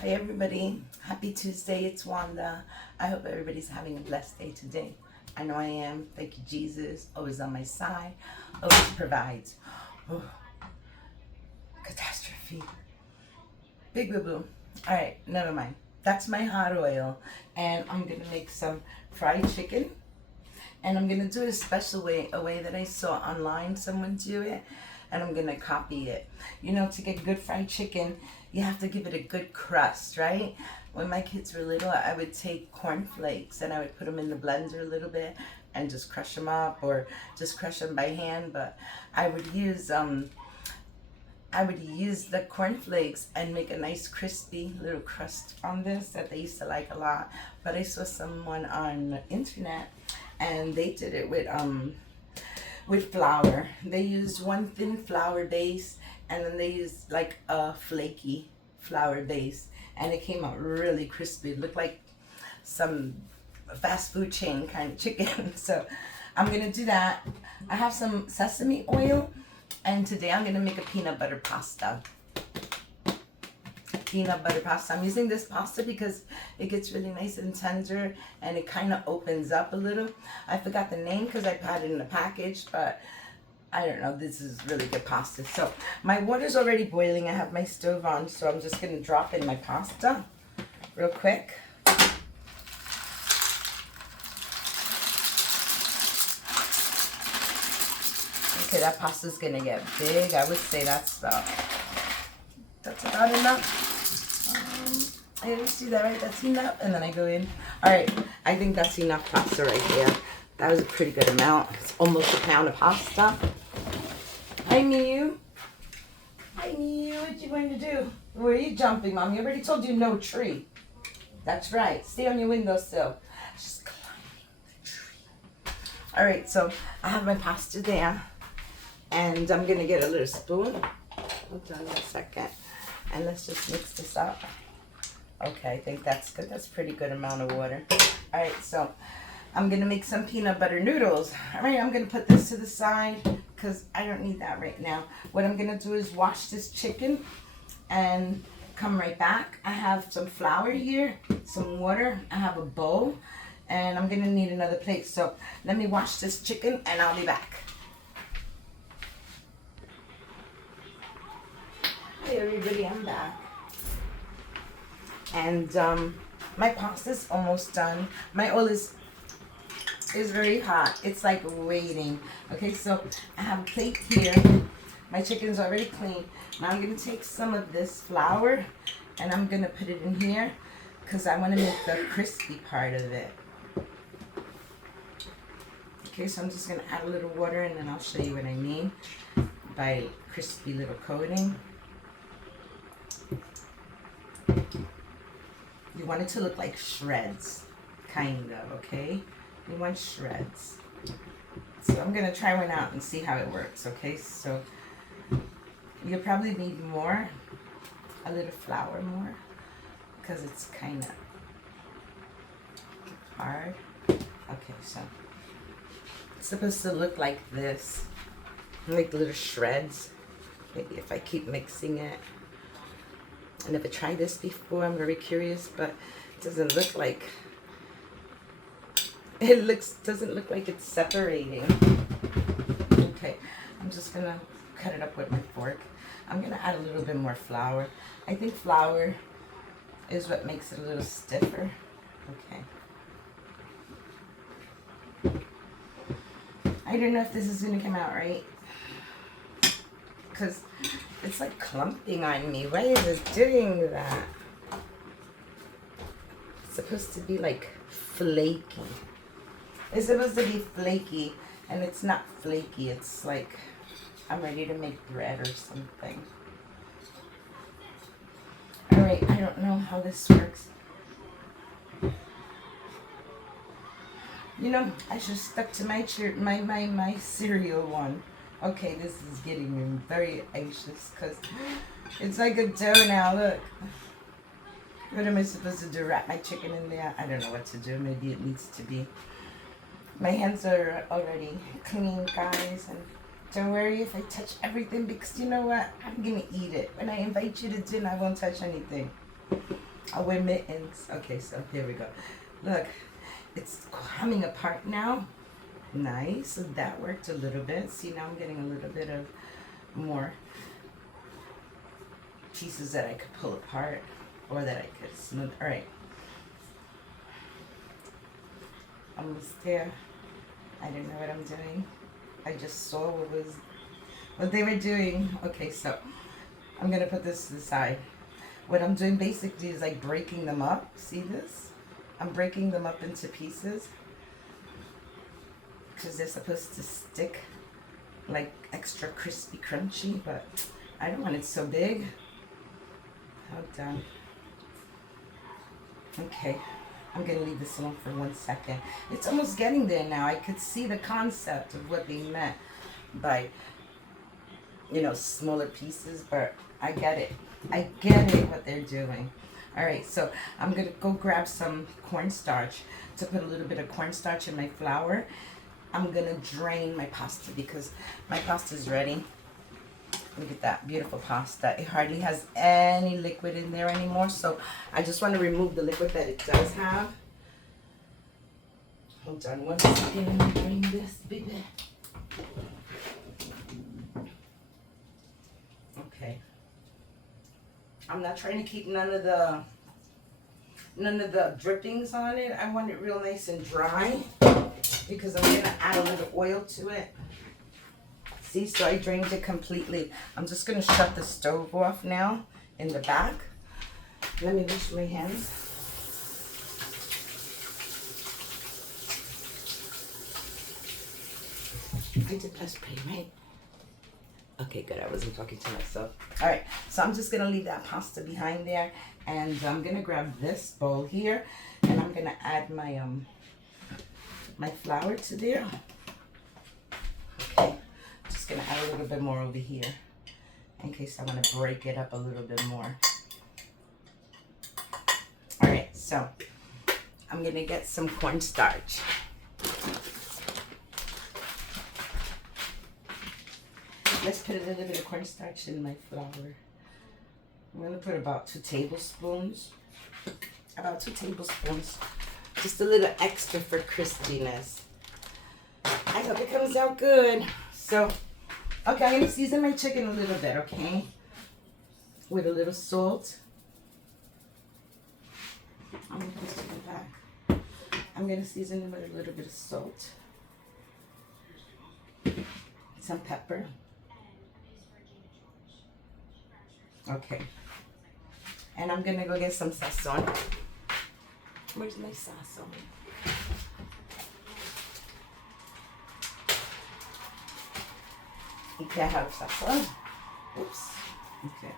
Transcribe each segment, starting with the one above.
Hi everybody, happy Tuesday, it's Wanda. I hope everybody's having a blessed day today. I know I am. Thank you, Jesus, always on my side, always provides. Oh, catastrophe. Big boo boo. Alright, never mind. That's my hot oil. And I'm gonna make some fried chicken. And I'm gonna do it a special way, a way that I saw online someone do it, and I'm gonna copy it. You know, to get good fried chicken, you have to give it a good crust, right? When my kids were little, I would take cornflakes and I would put them in the blender a little bit and just crush them up, or just crush them by hand. But I would use the cornflakes and make a nice crispy little crust on this that they used to like a lot. But I saw someone on the internet and they did it with flour. They used one thin flour base and then they used like a flaky flour base, and it came out really crispy. It looked like some fast food chain kind of chicken. So I'm gonna do that. I have some sesame oil, and today I'm gonna make a peanut butter pasta. Peanut butter pasta. I'm using this pasta because it gets really nice and tender and it kind of opens up a little. I forgot the name because I had it in the package, but I don't know. This is really good pasta. So my water's already boiling. I have my stove on, so I'm just gonna drop in my pasta real quick. Okay, that pasta's gonna get big. I would say that's about enough. I didn't see that right. That's enough. And then I go in. All right. I think that's enough pasta right there. That was a pretty good amount. It's almost a pound of pasta. Hi, Mew. Hi, Mew. What you going to do? Where are you jumping, Mom? You already told you no tree. That's right. Stay on your windowsill. Just climbing the tree. All right. So I have my pasta there. And I'm going to get a little spoon. Hold on a second. And let's just mix this up. Okay, I think that's good. That's a pretty good amount of water. All right, so I'm going to make some peanut butter noodles. All right, I'm going to put this to the side because I don't need that right now. What I'm going to do is wash this chicken and come right back. I have some flour here, some water. I have a bowl, and I'm going to need another plate. So let me wash this chicken, and I'll be back. Hey, everybody, I'm back. And my pasta's almost done. My oil is very hot. It's like waiting. Okay, so I have a plate here. My chicken's already clean. Now I'm gonna take some of this flour and I'm gonna put it in here because I want to make the crispy part of it. Okay, so I'm just gonna add a little water and then I'll show you what I mean by crispy little coating. You want it to look like shreds, kind of, okay? You want shreds. So I'm gonna try one out and see how it works, okay? So you'll probably need more, a little flour more, because it's kind of hard. Okay, so it's supposed to look like this, like little shreds. Maybe if I keep mixing it. I never tried this before. I'm very curious, but it doesn't look like doesn't look like it's separating. Okay, I'm just gonna cut it up with my fork. I'm gonna add a little bit more flour. I think flour is what makes it a little stiffer. Okay. I don't know if this is gonna come out right, because it's like clumping on me. Why is it doing that? It's supposed to be like flaky. It's supposed to be flaky, and it's not flaky. It's like I'm ready to make bread or something. All right, I don't know how this works. You know, I should have stuck to my cereal one. Okay, this is getting me very anxious because it's like a dough now. Look. What am I supposed to do? Wrap my chicken in there? I don't know what to do. Maybe it needs to be. My hands are already clean, guys. And don't worry if I touch everything because you know what? I'm going to eat it. When I invite you to dinner, I won't touch anything. I'll wear mittens. Okay, so here we go. Look, it's coming apart now. Nice. So that worked a little bit. See, now I'm getting a little bit of more pieces that I could pull apart or that I could smooth. All right. Almost there. I didn't know what I'm doing. I just saw what they were doing. Okay, so I'm gonna put this to the side. What I'm doing basically is like breaking them up. See this? I'm breaking them up into pieces because they're supposed to stick like extra crispy crunchy, but I don't want it so big. Hold on. Okay, I'm gonna leave this alone for 1 second. It's almost getting there now. I could see the concept of what they meant by, you know, smaller pieces, but I get it. I get it what they're doing. All right, so I'm gonna go grab some cornstarch to put a little bit of cornstarch in my flour. I'm gonna drain my pasta because my pasta is ready. Look at that beautiful pasta. It hardly has any liquid in there anymore, so I just want to remove the liquid that it does have. Hold on 1 second, let me drain this baby. Okay. I'm not trying to keep none of the drippings on it. I want it real nice and dry because I'm gonna add a little oil to it. See, so I drained it completely. I'm just gonna shut the stove off now in the back. Let me wash my hands. I did press play, right? Okay, good. I wasn't talking to myself. All right, so I'm just gonna leave that pasta behind there, and I'm gonna grab this bowl here, and I'm gonna add my my flour to there. Okay, just gonna add a little bit more over here in case I want to break it up a little bit more. All right, so I'm gonna get some cornstarch. Let's put a little bit of cornstarch in my flour. I'm gonna put about 2 tablespoons. About 2 tablespoons. Just a little extra for crispiness. I hope it comes out good. So, okay, I'm gonna season my chicken a little bit, okay? With a little salt. I'm gonna put it in the back. I'm gonna season it with a little bit of salt. Some pepper. Okay. And I'm gonna go get some sazon. Where's my sazon? Okay, I have sazon. Oops. Okay.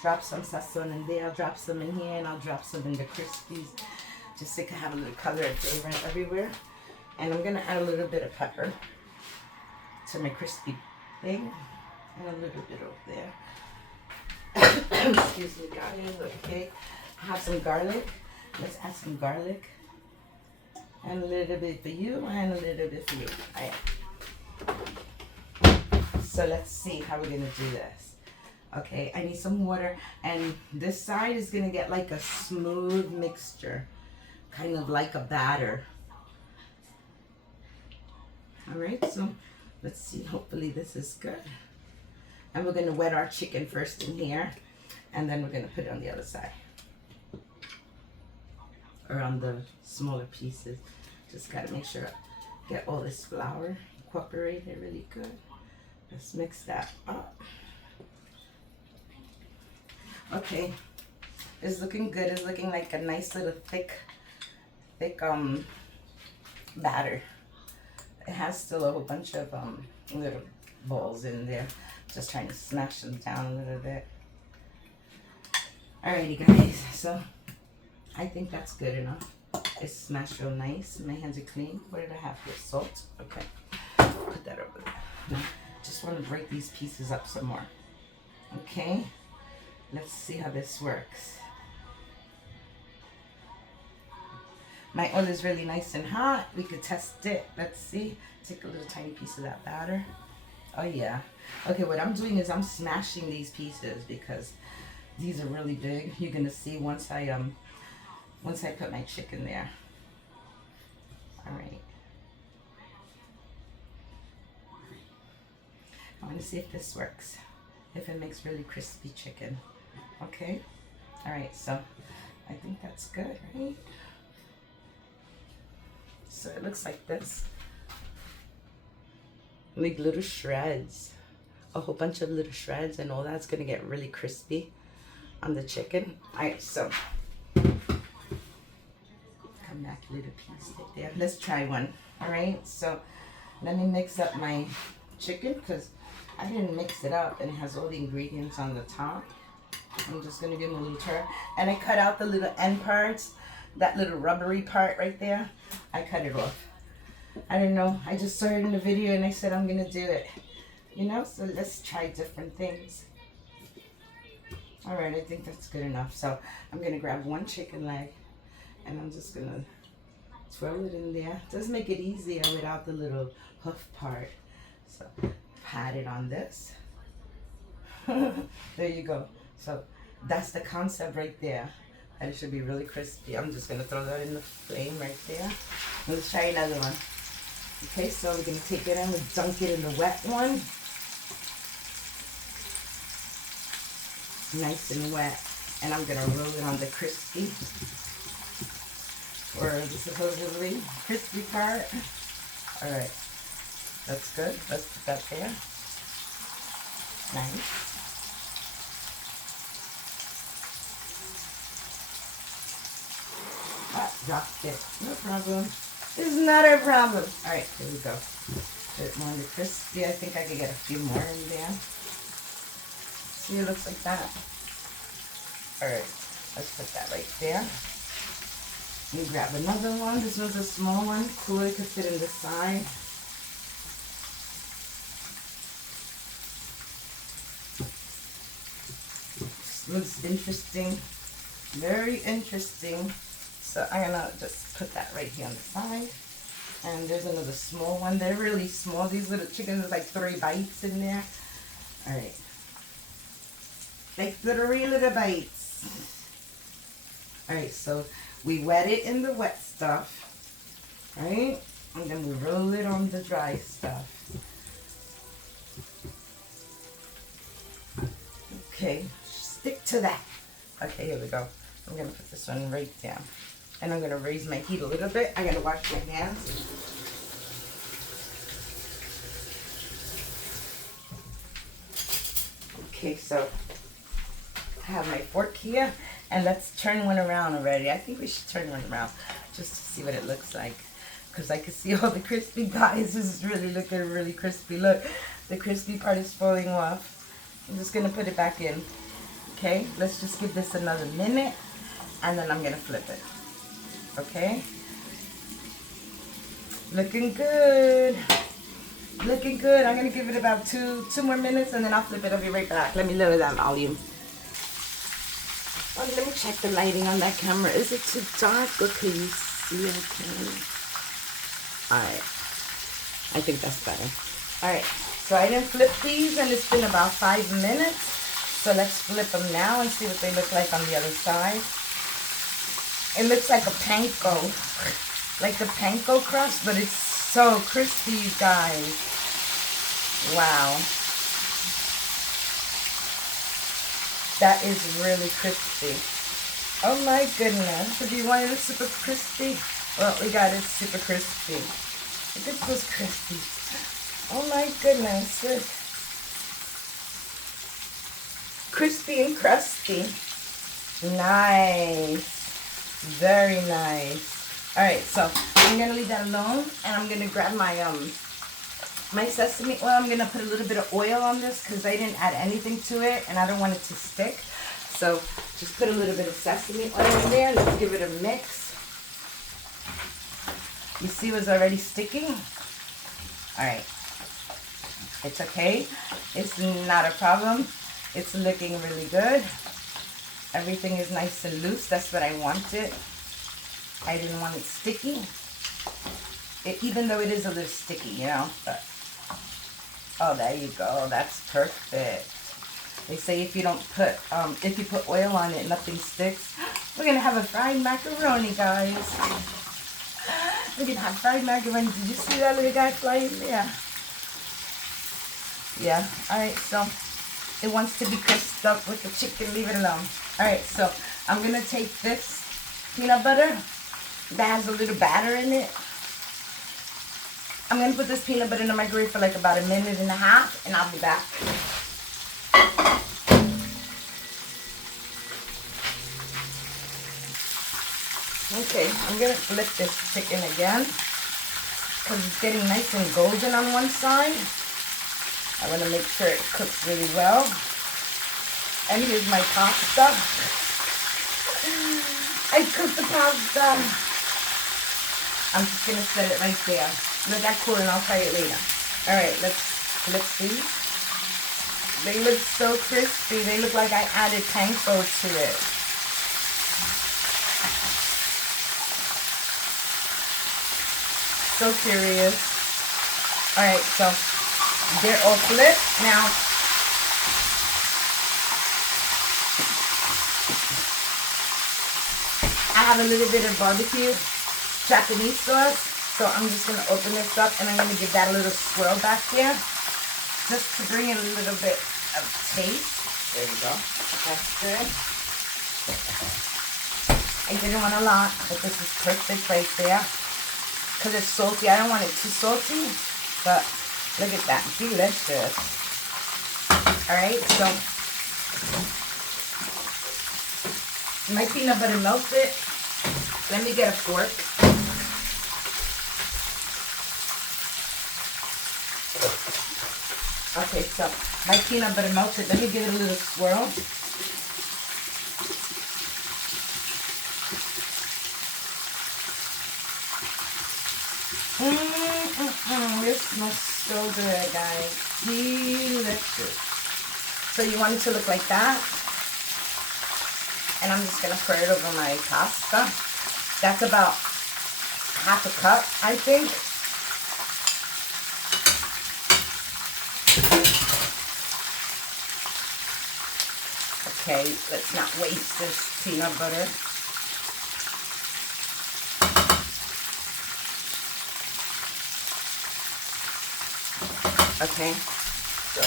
Drop some sazon in there. I'll drop some in here and I'll drop some in the Crispies. Just so it can have a little color and flavor everywhere. And I'm gonna add a little bit of pepper to my crispy thing. And a little bit over there. Excuse me, guys. Okay, I have some garlic. Let's add some garlic, and a little bit for you, and a little bit for you. All right. So let's see how we're gonna do this. Okay, I need some water, and this side is gonna get like a smooth mixture, kind of like a batter. All right. So let's see. Hopefully this is good. And we're gonna wet our chicken first in here, and then we're gonna put it on the other side. Or on the smaller pieces. Just gotta make sure I get all this flour incorporated really good. Let's mix that up. Okay, it's looking good. It's looking like a nice little thick batter. It has still a whole bunch of little balls in there. Just trying to smash them down a little bit. Alrighty guys, so I think that's good enough. It's smashed real nice. My hands are clean. What did I have here? Salt. Okay. Put that over there. Now, just want to break these pieces up some more. Okay. Let's see how this works. My oil is really nice and hot. We could test it. Let's see. Take a little tiny piece of that batter. Oh yeah. Okay, what I'm doing is I'm smashing these pieces because these are really big. You're gonna see once I once I put my chicken there. All right. I want to see if this works. If it makes really crispy chicken. Okay? All right, so I think that's good, right? So it looks like this. Like little shreds. A whole bunch of little shreds, and all that's gonna get really crispy on the chicken. All right, so come back a little piece right there. Let's try one. All right, so let me mix up my chicken because I didn't mix it up, and it has all the ingredients on the top. I'm just gonna give them a little turn, and I cut out the little end parts, that little rubbery part right there. I cut it off. I don't know. I just saw it in the video, and I said I'm gonna do it. You know, so let's try different things. All right, I think that's good enough. So I'm gonna grab one chicken leg, and I'm just gonna throw it in there. It does make it easier without the little hoof part. So pat it on this. There you go. So that's the concept right there. And it should be really crispy. I'm just gonna throw that in the flame right there. Let's try another one. Okay, so we're gonna take it and we'll dunk it in the wet one. Nice and wet. And I'm gonna roll it on the crispy, or the supposedly crispy part. All right, that's good. Let's put that there. Nice. Ah, dropped it. No problem. It's not a problem. All right, here we go. A bit more on the crispy. I think I could get a few more in there. See, it looks like that. All right, let's put that right there. Let me grab another one. This one's a small one. Cool, it could fit in the side. This looks interesting. Very interesting. So I'm gonna just put that right here on the side. And there's another small one. They're really small. These little chickens, there's like 3 bites in there. All right. Like 3 little bites. All right, so we wet it in the wet stuff, right? And then we roll it on the dry stuff. Okay, stick to that. Okay, here we go. I'm gonna put this one right down. And I'm gonna raise my heat a little bit. I gotta wash my hands. Okay, so I have my fork here, and let's turn one around already. I think we should turn one around just to see what it looks like, because I can see all the crispy guys. This is really looking really crispy. Look, the crispy part is falling off. I'm just gonna put it back in. Okay, let's just give this another minute, and then I'm gonna flip it. Okay, looking good. Looking good. I'm gonna give it about two more minutes, and then I'll flip it. I'll be right back. Let me lower that volume. Oh, let me check the lighting on that camera. Is it too dark, or can you see okay? Alright. I think that's better. Alright. So I didn't flip these, and it's been about 5 minutes. So let's flip them now and see what they look like on the other side. It looks like a panko. Like the panko crust, but it's so crispy, you guys. Wow. That is really crispy. Oh my goodness. If you wanted it super crispy, well, we got it super crispy. Look at this crispy. Oh my goodness. Look. Crispy and crusty. Nice. Very nice. Alright, so I'm going to leave that alone, and I'm going to grab my my sesame oil. I'm going to put a little bit of oil on this because I didn't add anything to it, and I don't want it to stick. So just put a little bit of sesame oil in there. Let's give it a mix. You see what's already sticking? Alright. It's okay. It's not a problem. It's looking really good. Everything is nice and loose. That's what I wanted. I didn't want it sticky. Even though it is a little sticky, you know. But, oh, there you go. That's perfect. They say if you don't put, if you put oil on it, nothing sticks. We're gonna have a fried macaroni, guys. We're gonna have fried macaroni. Did you see that little guy flying there? Yeah. Alright, so it wants to be crisped up with the chicken. Leave it alone. Alright, so I'm gonna take this peanut butter that has a little batter in it. I'm gonna put this peanut butter in the microwave for like about 1.5 minutes, and I'll be back. Okay, I'm gonna flip this chicken again because it's getting nice and golden on one side. I want to make sure it cooks really well. And here's my pasta. I cooked the pasta. I'm just gonna set it right there. Let that cool and I'll try it later. Alright, let's flip these. They look so crispy. They look like I added panko to it. So curious. Alright, so they're all flipped. Now, I have a little bit of barbecue Japanese sauce. So I'm just going to open this up and I'm going to give that a little swirl back there. Just to bring in a little bit of taste. There we go. That's good. I didn't want a lot, but this is perfect right there. Because it's salty. I don't want it too salty, but look at that. Delicious. Alright, so my peanut butter melted. Let me get a fork. Okay, so my peanut butter melted. Let me give it a little swirl. This smells so good, guys. Delicious. So you want it to look like that. And I'm just going to pour it over my pasta. That's about 1/2 cup, I think. Okay, let's not waste this peanut butter. Okay, so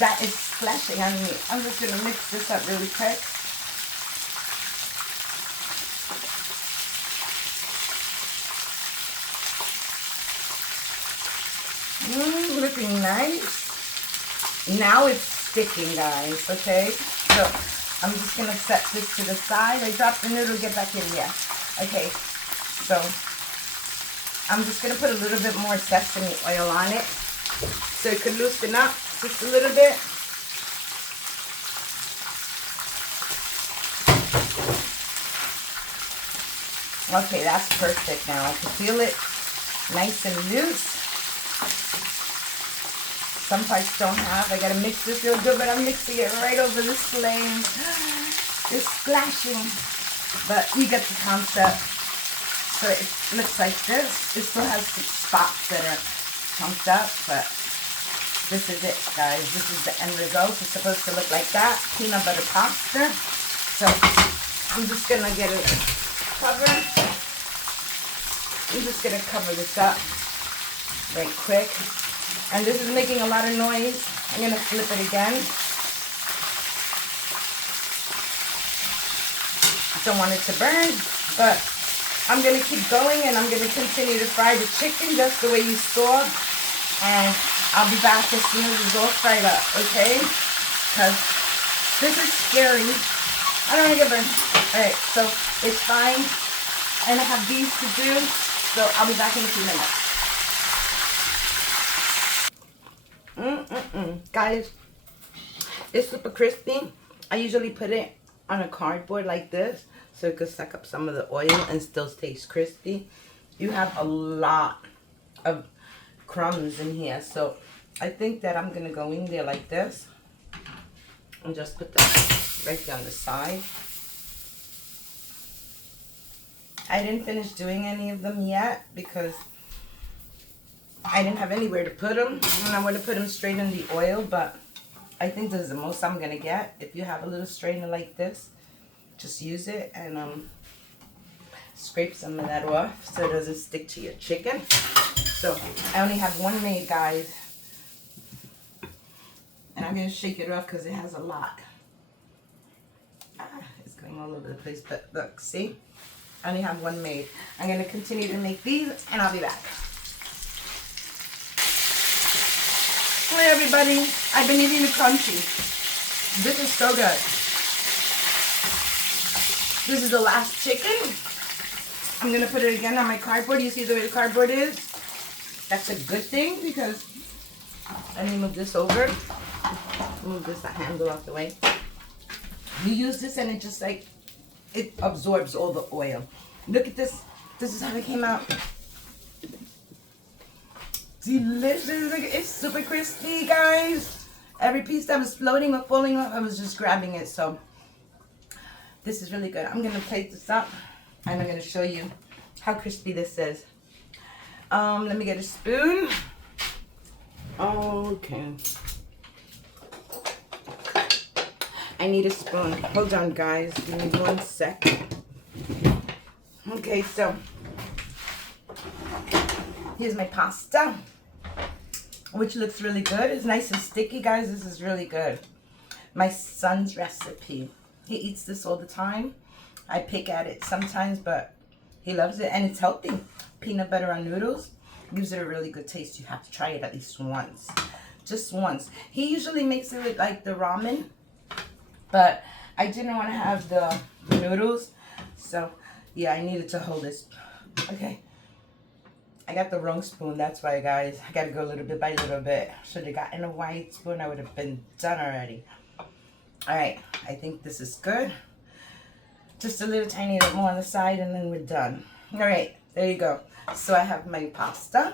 that is splashing on me. I'm just going to mix this up really quick. Looking nice. Now it's sticking, guys, okay? So I'm just going to set this to the side. I dropped the noodle, get back in there. Okay, so I'm just going to put a little bit more sesame oil on it so it could loosen up just a little bit. Okay, that's perfect now. I can feel it nice and loose. Some parts don't have. I got to mix this real good, but I'm mixing it right over the flame. It's splashing, but you get the concept. So it looks like this. It still has some spots that are pumped up, but this is it, guys. This is the end result. It's supposed to look like that. Peanut butter pasta. So I'm just going to get it covered. I'm just going to cover this up right quick. And this is making a lot of noise. I'm going to flip it again. Don't want it to burn, but I'm going to keep going and I'm going to continue to fry the chicken just the way you saw. And I'll be back as soon as it's all fried up, okay? Because this is scary. I don't want to get burned. Alright, so it's fine. And I have these to do, so I'll be back in a few minutes. Guys, it's super crispy. I usually put it on a cardboard like this so it could suck up some of the oil and still taste crispy. You have a lot of crumbs in here, so I think that I'm gonna go in there like this and just put that right down the side. I didn't finish doing any of them yet because I didn't have anywhere to put them, and I want to put them straight in the oil, but I think this is the most I'm gonna get. If you have a little strainer like this, just use it and scrape some of that off so it doesn't stick to your chicken. So I only have one made, guys, and I'm gonna shake it off because it has a lot. It's going all over the place, but look, see, I only have one made. I'm gonna continue to make these and I'll be back. Hi everybody, I've been eating the crunchy. This is so good. This is the last chicken. I'm gonna put it again on my cardboard. You see the way the cardboard is? That's a good thing because let me move this over. Move this handle off the way. You use this and it just like, it absorbs all the oil. Look at this. This is how it came out. Delicious. Look, it's super crispy, guys. Every piece that was floating or falling off, I was just grabbing it. So this is really good. I'm gonna plate this up and I'm gonna show you how crispy this is. Let me get a spoon. Okay. I need a spoon. Hold on, guys. Give me 1 second. Okay, so here's my pasta, which looks really good. It's nice and sticky, guys. This is really good. My son's recipe. He eats this all the time. I pick at it sometimes, but he loves it, and it's healthy. Peanut butter on noodles gives it a really good taste. You have to try it at least once. Just once. He usually makes it with like the ramen, but I didn't want to have the noodles, so yeah, I needed to hold this. Okay, I got the wrong spoon, that's why, guys. I gotta go little bit by little bit. Should have gotten a white spoon, I would have been done already. Alright, I think this is good. Just a little tiny bit more on the side and then we're done. Alright, there you go. So I have my pasta,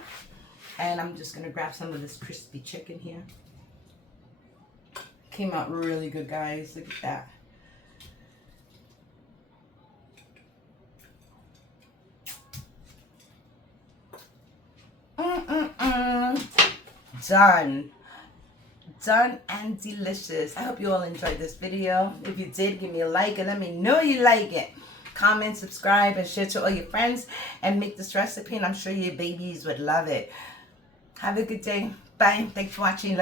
and I'm just gonna grab some of this crispy chicken here. Came out really good, guys. Look at that. Done. Done and delicious. I hope you all enjoyed this video. If you did, give me a like and let me know you like it. Comment, subscribe, and share to all your friends, and make this recipe, and I'm sure your babies would love it. Have a good day. Bye. Thanks for watching. Love you.